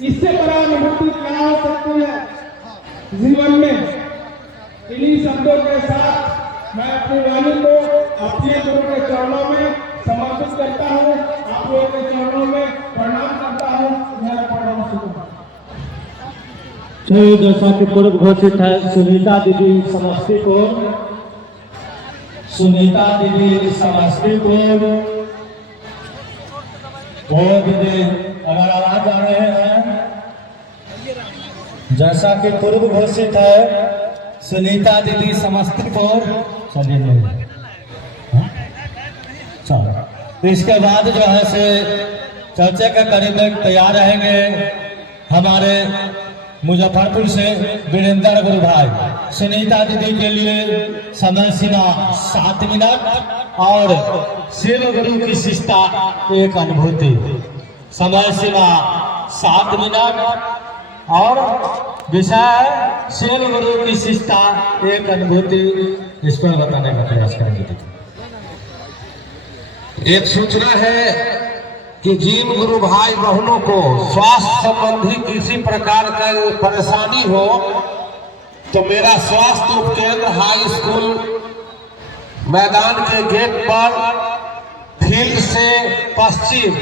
इससे बड़ा अनुभूति क्या हो सकती है जीवन में। इन्हीं शब्दों के साथ मैं अपनी वाणी को अपने गुरु के चरणों में समर्पित करता हूँ, आप लोगों के चरणों में प्रणाम करता हूँ। मेरा प्रणाम शुभ। जैसा कि पूर्व घोषित है, सुनीता दीदी समस्तीपुर, सुनीता दीदी समस्तीपुर, वो दीदी अगर आवाज आ रहे हैं, जैसा कि पूर्व घोषित है, सुनीता दीदी समस्तीपुर। चलिए तो इसके बाद जो है से चर्चा के करीब में तैयार रहेंगे हमारे मुजफ्फरपुर से वीरेंद्र गुरु भाई। सुनीता दीदी के लिए समय सीमा 7 मिनट और शिव गुरु की शिष्टा एक अनुभूति। समय सीमा 7 मिनट और विषय शिव गुरु की शिष्टा एक अनुभूति। इस पर बताने का प्रयास करेंगे। एक सूचना है कि जिन गुरु भाई बहनों को स्वास्थ्य संबंधी किसी प्रकार का परेशानी हो तो मेरा स्वास्थ्य उपकेंद्र हाई स्कूल मैदान के गेट पर फील्ड से पश्चिम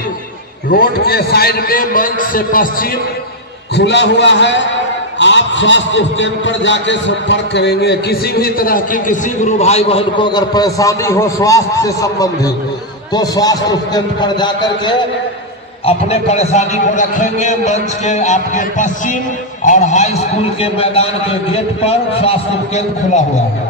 रोड के साइड में मंच से पश्चिम खुला हुआ है। आप स्वास्थ्य उपकेंद्र पर जाके संपर्क करेंगे। किसी भी तरह की किसी गुरु भाई बहन को अगर परेशानी हो स्वास्थ्य से संबंधित तो स्वास्थ्य उपकेंद्र पर जाकर के अपने परेशानी को रखेंगे। मंच के आपके पश्चिम और हाई स्कूल के मैदान के गेट पर स्वास्थ्य उपकेंद्र खुला हुआ है।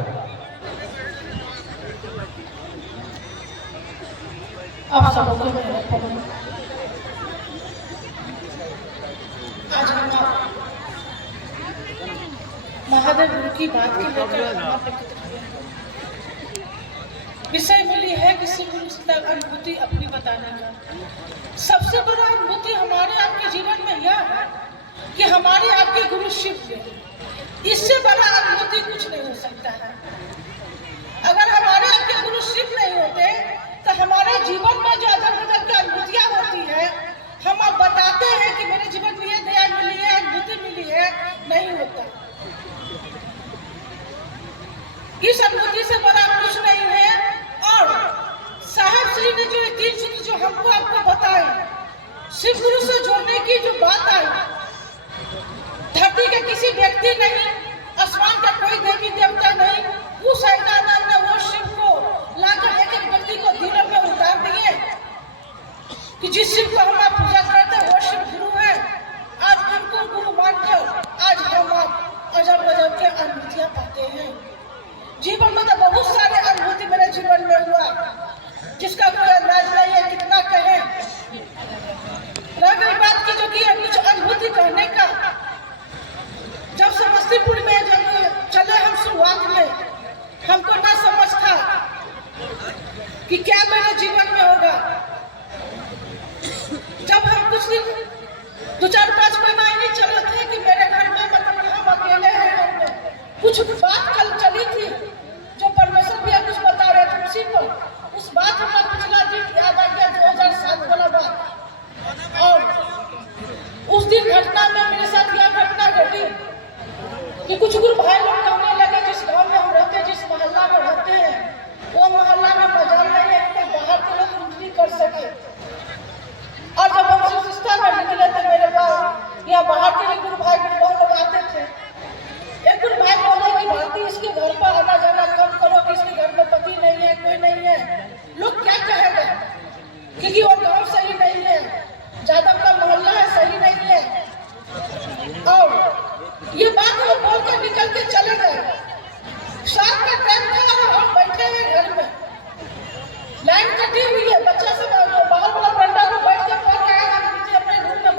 आज हम महादेव गुरु की बात की लेकर विषय मिली है किसी गुरु से अनुभूति अपनी बताने का। सबसे बड़ा अनुभूति हमारे आपके जीवन में यह है कि हमारे आपके गुरु शिव हैं। इससे बड़ा अनुभूति कुछ नहीं हो सकता है। अगर हमारे आपके गुरु शिव नहीं होते तो हमारे जीवन में जो अदर बदल की अनुभूतियां होती है, हम अब बताते हैं कि मेरे जीवन में ये दया मिली है, अनुभूति मिली है, नहीं होता। इस अनुभूति से बड़ा कुछ नहीं है। और साहब श्री ने जो 3 सूत्र जो हमको आपको बताए, शिव गुरु से जोड़ने की जो बात आई, धरती के किसी व्यक्ति नहीं, आसमान का कोई देवी देवता नहीं, उस ऐलान ने वो शिव को लाकर एक एक व्यक्ति को दिलों में उतार दिए कि जिस शिव को हम आप पूजा करते हैं वो शिव गुरु है। आज उनको गुरु मानकर आज हम आप अजब गजब के अनुभूतियां पाते हैं। जीवन में तो बहुत सारे अनुभूति मेरे जीवन में हुआ जिसका कोई अंदाज नहीं है, कितना कहें। रह गई बात की जो कि कुछ अनुभूति कहने का, जब समस्तीपुर में जब चले हम शुरुआत में, हमको ना समझ था कि क्या मेरे जीवन में होगा। जब हम कुछ दिन 2-4-5 महीना ही नहीं चले थे कि मेरे घर में मतलब कि हम अकेले हैं घर में, कुछ बात कल चली थी जो परमेश्वर भैया कुछ बता रहे थे उसी पर, उस बात हमारा पिछला दिन याद आ गया 2007 वाला बात। और उस दिन घटना में मेरे साथ यह घटना घटी कि कुछ गुरु भाई लोग कहने लगे जिस गांव में हम रहते हैं, जिस मोहल्ला में रहते हैं, वो मोहल्ला में मजाल नहीं है कि बाहर के लोग एंट्री कर सके। और जब हम शिक्षा में निकले थे मेरे पास या बाहर के गुरु भाई बहुत लोग आते थे, एक गुरु भाई बोले कि भारती इसके घर पर आना जाना कम करो कि इसके घर में पति नहीं है, कोई नहीं है, लोग क्या कहेंगे क्योंकि वो गांव सही नहीं है, जादव का मोहल्ला है सही नहीं है। और ये बात वो बोल कर निकल के चले गए। शाम का टाइम था और हम बैठे हैं घर में, लाइन कटी हुई है, बच्चा सब बाहर वाला बंदा में बैठ के पढ़ रहे हैं, हम नीचे अपने रूम में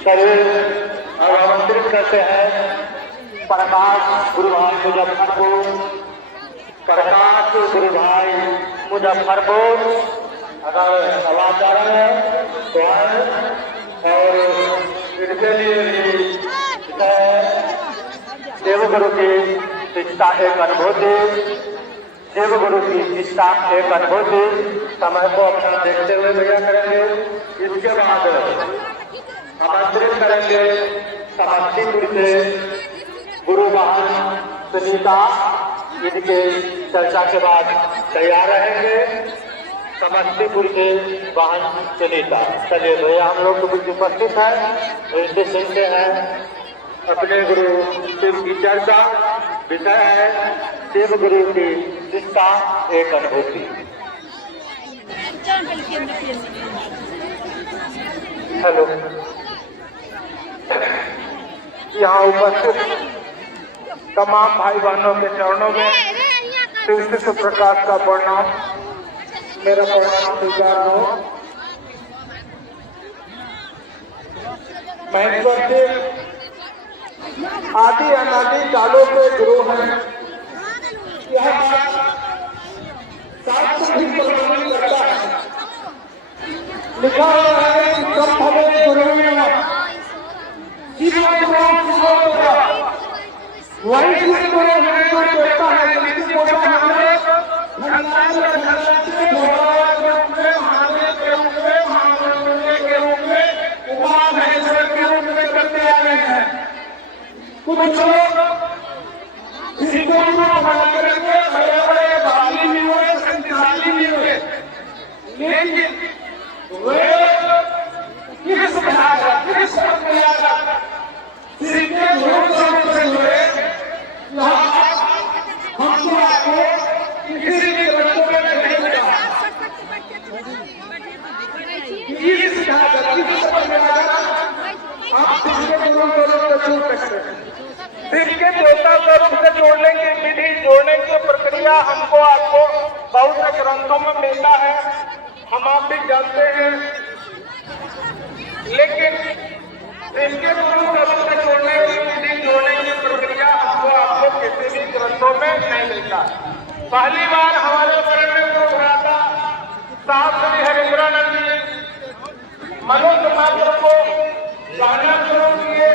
सभी अब आमंत्रित करते हैं प्रकाश गुरु भाई मुजफ्फरपुर, प्रकाश गुरु भाई मुजफ्फरपुर अगर आवाज आ रहा है तो आए। और इनके लिए भी देवगुरु की शिक्षा एक अनुभूति, देवगुरु की शिक्षा एक अनुभूति समय को अपना देखते हुए भैया करेंगे। इसके बाद आमंत्रित करेंगे समस्तीपुर से गुरु बहन सुनीता, इनके चर्चा के बाद तैयार रहेंगे। समस्तीपुर से बहन सुनीता, चलिए भैया हम लोग तो कुछ उपस्थित है, इनसे सुनते हैं अपने गुरु शिव की चर्चा। विषय है देव गुरु की शिक्षा एक अनुभूति। हेलो, यहाँ उपस्थित तमाम भाई बहनों के चरणों में शिव प्रकाश का प्रणाम, मेरा प्रणाम स्वीकार हो। महेश्वर देव आदि अनादि कालों के गुरु हैं। यह शास्त्र भी प्रमाणित करता है। लिखा हुआ है कि सब भले गुरु वही जिस गुरु हमें को देता है, जिसकी पूजा हमें भगवान के रूप में उमा महेश्वर के रूप में करते आ रहे हैं। कुछ लोग इसी को करेंगे, बड़े बड़े बाली भी हुए, शक्तिशाली भी हुए, लेकिन वे किस से जुड़े हमको आपको किसी भी ग्रंथों में नहीं मिला। ये सिखाया जाता है, आप किसी गुरु को छू सकते हैं। सिर के देवता स्वरूप से जोड़ने की विधि, जोड़ने की प्रक्रिया हमको आपको बहुत से ग्रंथों में मिलता है, हम आप भी जानते हैं, लेकिन इनके गुरु स्वरूप से जोड़ने की विधि, जोड़ने की प्रक्रिया हमको आपको किसी भी ग्रंथों में नहीं मिलता। पहली बार हमारे वर्णन को भ्राता साहब श्री हरिपुरानंद जी मनुष्य मात्र को जाना शुरू किए,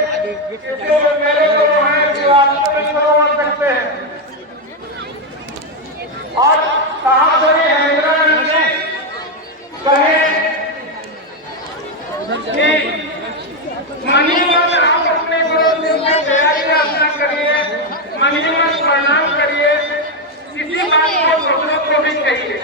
इसलिए मेरे गुरु हैं कि आप सभी गुरु बन सकते हैं। और साहब श्री हरिपुरानंद जी कहे कि मनीमत आप अपने गुरु की तैयारी अपना करिए, मनीमत प्रणाम करिए, किसी बात को दूसरों को भी कहिए।